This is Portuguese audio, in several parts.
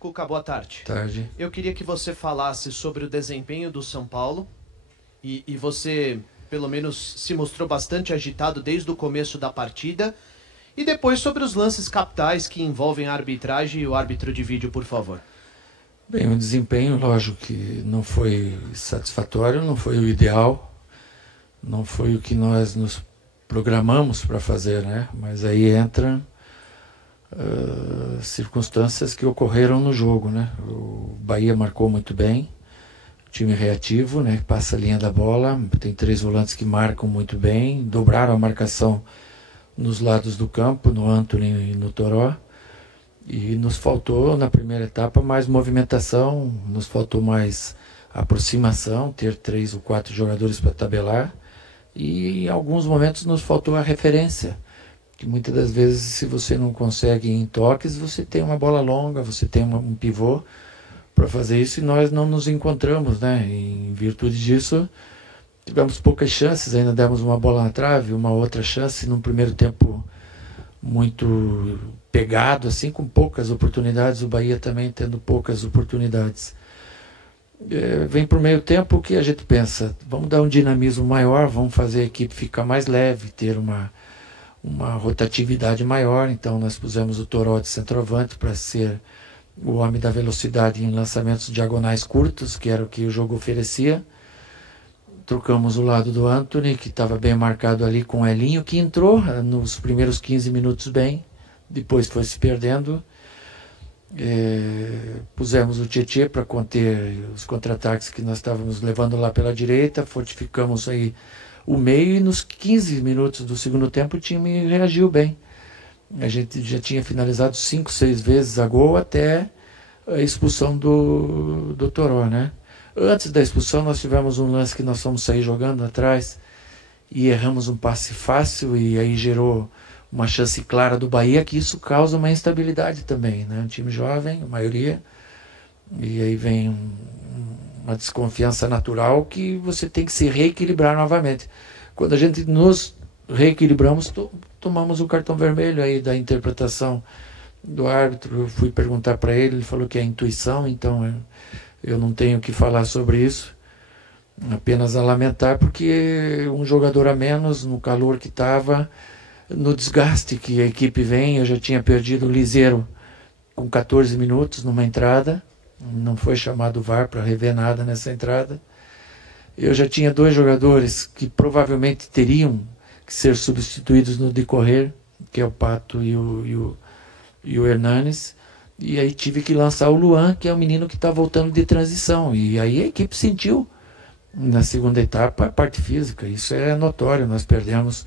Cuca, boa tarde. Tarde. Eu queria que você falasse sobre o desempenho do São Paulo e você, pelo menos, se mostrou bastante agitado desde o começo da partida e depois sobre os lances capitais que envolvem a arbitragem e o árbitro de vídeo, por favor. Bem, o desempenho, lógico que não foi satisfatório, não foi o ideal, não foi o que nós nos programamos para fazer, né? Mas aí entram circunstâncias que ocorreram no jogo, né? O Bahia marcou muito bem, time reativo, né? Passa a linha da bola, tem 3 volantes que marcam muito bem, dobraram a marcação nos lados do campo, no Antony e no Toró, e nos faltou na primeira etapa mais movimentação, nos faltou mais aproximação, ter 3 ou 4 jogadores para tabelar, e em alguns momentos nos faltou a referência, que muitas das vezes, se você não consegue em toques, você tem uma bola longa, você tem um pivô para fazer isso, e nós não nos encontramos, né? Em virtude disso, tivemos poucas chances, ainda demos uma bola na trave, uma outra chance num primeiro tempo muito pegado, assim, com poucas oportunidades, o Bahia também tendo poucas oportunidades. Vem para o meio tempo que a gente pensa, vamos dar um dinamismo maior, vamos fazer a equipe ficar mais leve, ter uma rotatividade maior. Então nós pusemos o Toró de centroavante para ser o homem da velocidade em lançamentos diagonais curtos, que era o que o jogo oferecia. Trocamos o lado do Antony, que estava bem marcado ali, com o Elinho, que entrou nos primeiros 15 minutos bem, depois foi se perdendo. Pusemos o Tietê para conter os contra-ataques que nós estávamos levando lá pela direita, fortificamos aí o meio, e nos 15 minutos do segundo tempo o time reagiu bem. A gente já tinha finalizado 5, 6 vezes a gol até a expulsão do Toró, né? Antes da expulsão nós tivemos um lance que nós fomos sair jogando atrás e erramos um passe fácil, e aí gerou uma chance clara do Bahia, que isso causa uma instabilidade também, né? Um time jovem, a maioria, e aí vem uma desconfiança natural que você tem que se reequilibrar novamente. Quando a gente nos reequilibramos, tomamos o cartão vermelho aí da interpretação do árbitro. Eu fui perguntar para ele, ele falou que é intuição, então eu não tenho o que falar sobre isso, apenas a lamentar, porque um jogador a menos, no calor que estava, no desgaste que a equipe vem. Eu já tinha perdido o Liseiro com 14 minutos numa entrada, não foi chamado o VAR para rever nada nessa entrada. Eu já tinha 2 jogadores que provavelmente teriam que ser substituídos no decorrer, que é o Pato e o Hernanes, e aí tive que lançar o Luan, que é o menino que está voltando de transição, e aí a equipe sentiu na segunda etapa a parte física, isso é notório. Nós perdemos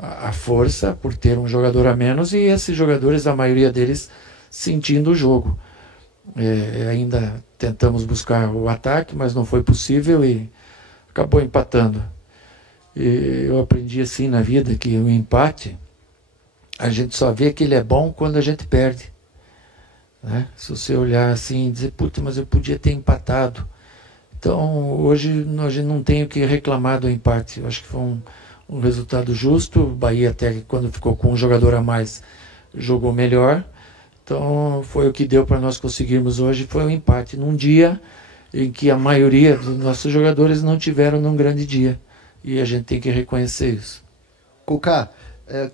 a força por ter um jogador a menos, e esses jogadores, a maioria deles, sentindo o jogo. Ainda tentamos buscar o ataque, mas não foi possível e acabou empatando. E eu aprendi assim na vida que o empate, a gente só vê que ele é bom quando a gente perde, né? Se você olhar assim e dizer, puta, mas eu podia ter empatado. Então hoje a gente não tem o que reclamar do empate. Eu acho que foi um resultado justo. O Bahia, até quando ficou com um jogador a mais, jogou melhor. Então foi o que deu para nós conseguirmos hoje, foi um empate num dia em que a maioria dos nossos jogadores não tiveram num grande dia, e a gente tem que reconhecer isso. Cuca,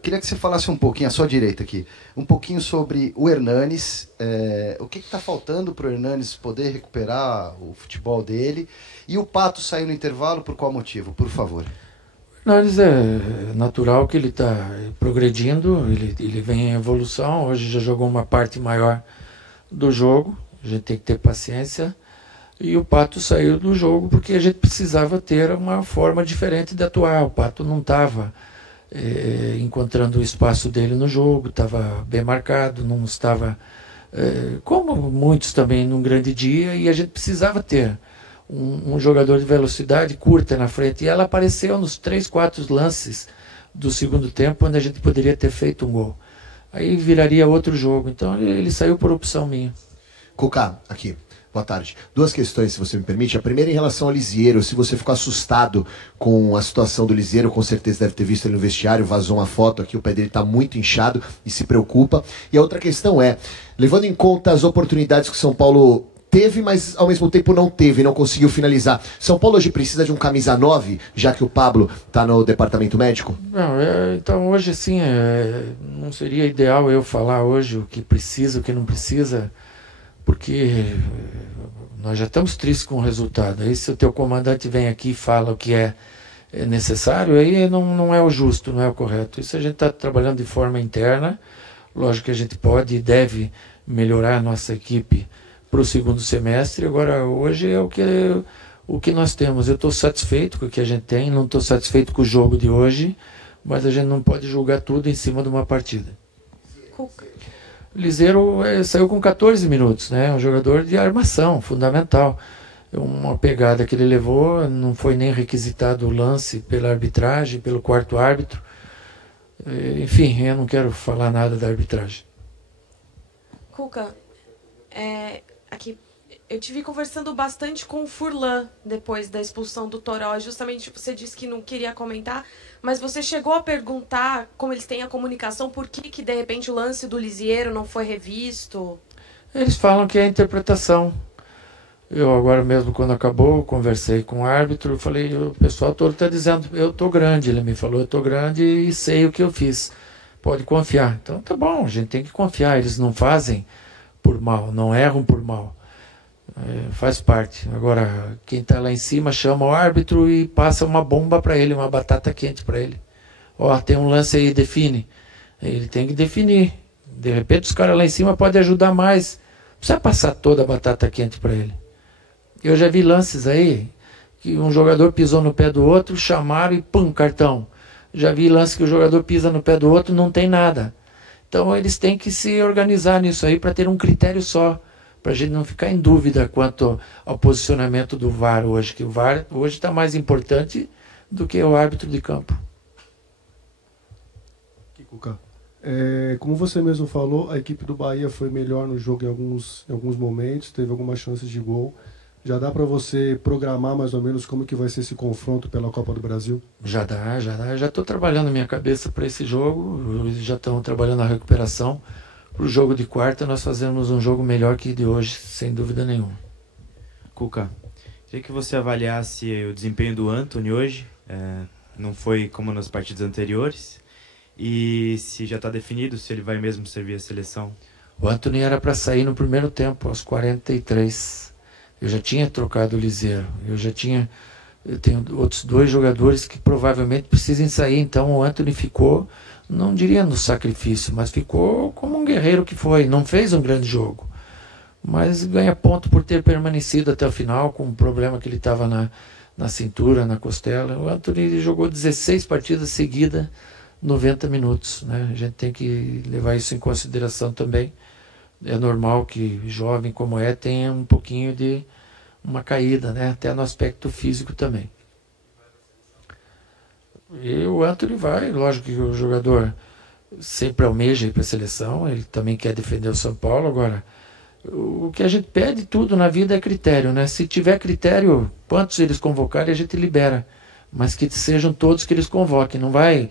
queria que você falasse um pouquinho, à sua direita aqui, um pouquinho sobre o Hernanes, o que está faltando para o Hernanes poder recuperar o futebol dele, e o Pato saiu no intervalo, por qual motivo, por favor? Hernanes, é natural que ele está progredindo, ele vem em evolução. Hoje já jogou uma parte maior do jogo, a gente tem que ter paciência. E o Pato saiu do jogo porque a gente precisava ter uma forma diferente de atuar. O Pato não estava encontrando o espaço dele no jogo, estava bem marcado, não estava, como muitos também, num grande dia, e a gente precisava ter um jogador de velocidade curta na frente, e ela apareceu nos 3, 4 lances do segundo tempo, onde a gente poderia ter feito um gol. Aí viraria outro jogo, então ele saiu por opção minha. Cuca, aqui, Boa tarde. Duas questões, se você me permite. A primeira em relação ao Lisieiro. Se você ficou assustado com a situação do Lisieiro, com certeza deve ter visto ele no vestiário, vazou uma foto aqui, o pé dele está muito inchado e se preocupa. E a outra questão é, levando em conta as oportunidades que o São Paulo teve, mas ao mesmo tempo não teve, não conseguiu finalizar. São Paulo hoje precisa de um camisa 9, já que o Pablo está no departamento médico? Não, então hoje sim, não seria ideal eu falar hoje o que precisa, o que não precisa, porque nós já estamos tristes com o resultado. Aí se o teu comandante vem aqui e fala o que é necessário, aí não é o justo, não é o correto. Isso a gente está trabalhando de forma interna. Lógico que a gente pode e deve melhorar a nossa equipe para o segundo semestre. Agora, hoje é o que nós temos. Eu estou satisfeito com o que a gente tem, não estou satisfeito com o jogo de hoje, mas a gente não pode julgar tudo em cima de uma partida. Liseiro saiu com 14 minutos, né? Um jogador de armação, fundamental. Uma pegada que ele levou, não foi nem requisitado o lance pela arbitragem, pelo quarto árbitro. Enfim, eu não quero falar nada da arbitragem. Cuca, aqui, eu tive conversando bastante com o Furlan depois da expulsão do Toró. Justamente você disse que não queria comentar, mas você chegou a perguntar como eles têm a comunicação, por que de repente o lance do Lisieiro não foi revisto? Eles falam que é a interpretação. Eu agora mesmo, quando acabou, conversei com o árbitro, falei, o pessoal todo está dizendo, eu estou grande. Ele me falou, eu estou grande e sei o que eu fiz. Pode confiar. Então tá bom, a gente tem que confiar. Eles não fazem por mal, não erram por mal. Faz parte. Agora, quem está lá em cima chama o árbitro e passa uma bomba para ele, uma batata quente para ele. Ó, tem um lance aí, define. Ele tem que definir. De repente os caras lá em cima podem ajudar mais. Não precisa passar toda a batata quente para ele. Eu já vi lances aí que um jogador pisou no pé do outro, chamaram e pum, cartão. Já vi lances que o jogador pisa no pé do outro, não tem nada. Então eles têm que se organizar nisso aí para ter um critério só, para a gente não ficar em dúvida quanto ao posicionamento do VAR hoje, que o VAR hoje está mais importante do que o árbitro de campo. Cuca, como você mesmo falou, a equipe do Bahia foi melhor no jogo em alguns momentos, teve algumas chances de gol. Já dá para você programar mais ou menos como que vai ser esse confronto pela Copa do Brasil? Já dá. Já estou trabalhando minha cabeça para esse jogo, já estamos trabalhando a recuperação. Para o jogo de quarta nós fazemos um jogo melhor que de hoje, sem dúvida nenhuma. Cuca, queria que você avaliasse o desempenho do Antony hoje, não foi como nas partidas anteriores, e se já está definido se ele vai mesmo servir a seleção. O Antony era para sair no primeiro tempo, aos 43. Eu já tinha trocado o Lisieiro, eu tenho outros dois jogadores que provavelmente precisem sair, então o Antony ficou, não diria no sacrifício, mas ficou como um guerreiro que foi, não fez um grande jogo, mas ganha ponto por ter permanecido até o final, com o problema que ele estava na cintura, na costela. O Antony jogou 16 partidas seguidas, 90 minutos, né? A gente tem que levar isso em consideração também. É normal que jovem como tenha um pouquinho de uma caída, né? Até no aspecto físico também. E o Antony vai, lógico que o jogador sempre almeja ir para a seleção, ele também quer defender o São Paulo. Agora, o que a gente pede tudo na vida é critério, né? Se tiver critério, quantos eles convocarem a gente libera, mas que sejam todos que eles convoquem, não vai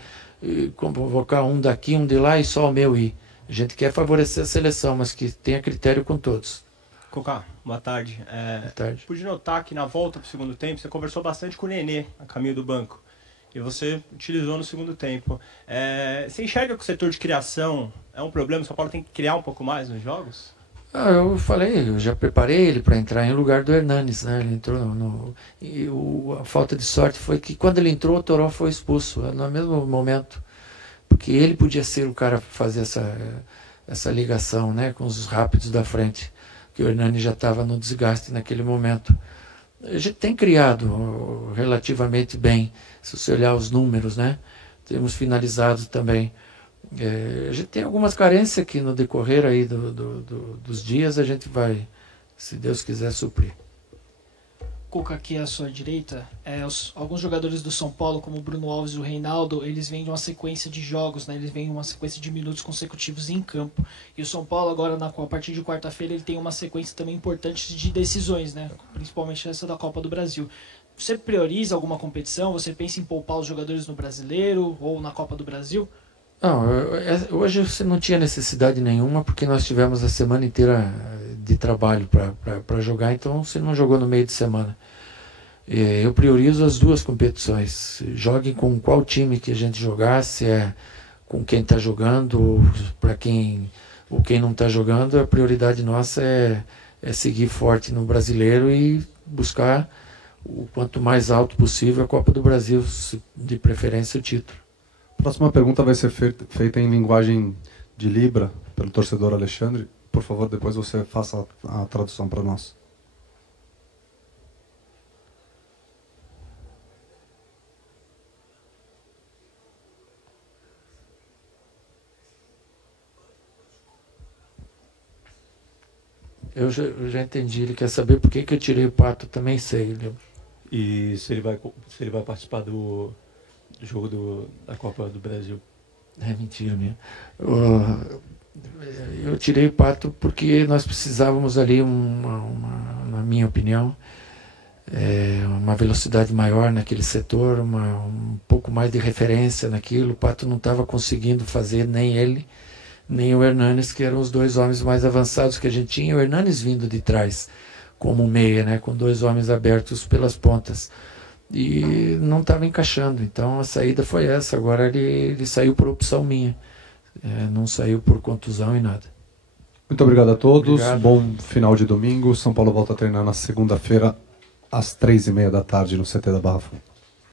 convocar um daqui, um de lá e só o meu ir. A gente quer favorecer a seleção, mas que tenha critério com todos. Cuca, boa tarde. Boa tarde. Pude notar que na volta para o segundo tempo você conversou bastante com o Nenê a caminho do banco. E você utilizou no segundo tempo. Você enxerga que o setor de criação é um problema? O São Paulo tem que criar um pouco mais nos jogos? Eu falei, eu já preparei ele para entrar em lugar do Hernanes, né? Ele entrou a falta de sorte foi que quando ele entrou, o Toró foi expulso, no mesmo momento. Porque ele podia ser o cara para fazer essa ligação, né, com os rápidos da frente, que o Hernani já estava no desgaste naquele momento. A gente tem criado relativamente bem, se você olhar os números, né? Temos finalizado também. A gente tem algumas carências que no decorrer aí dos dias a gente vai, se Deus quiser, suprir. Cuca, aqui à sua direita, alguns jogadores do São Paulo, como o Bruno Alves e o Reinaldo, eles vêm de uma sequência de jogos, né? Eles vêm de uma sequência de minutos consecutivos em campo. E o São Paulo agora, a partir de quarta-feira, ele tem uma sequência também importante de decisões, né? Principalmente essa da Copa do Brasil. Você prioriza alguma competição? Você pensa em poupar os jogadores no Brasileiro ou na Copa do Brasil? Não, hoje você não tinha necessidade nenhuma, porque nós tivemos a semana inteira de trabalho para jogar, então você não jogou no meio de semana. Eu priorizo as duas competições. Jogue com qual time que a gente jogar, se é com quem está jogando, para quem não está jogando, a prioridade nossa é seguir forte no Brasileiro e buscar o quanto mais alto possível a Copa do Brasil, de preferência o título. Próxima pergunta vai ser feita em linguagem de Libra, pelo torcedor Alexandre. Por favor, depois você faça a tradução para nós. Eu já entendi, ele quer saber por que eu tirei o Pato, também sei. E se ele vai participar do jogo da Copa do Brasil. É mentira mesmo. Eu tirei o Pato porque nós precisávamos ali, na minha opinião, uma velocidade maior naquele setor, um pouco mais de referência naquilo. O Pato não estava conseguindo fazer, nem ele, nem o Hernanes, que eram os dois homens mais avançados que a gente tinha. O Hernanes vindo de trás, como meia, né, com dois homens abertos pelas pontas. E não estava encaixando, então a saída foi essa. Agora ele saiu por opção minha, não saiu por contusão e nada. Muito obrigado a todos, Obrigado. Bom final de domingo. São Paulo volta a treinar na segunda-feira às 15h30 da tarde no CT da Barra Funda.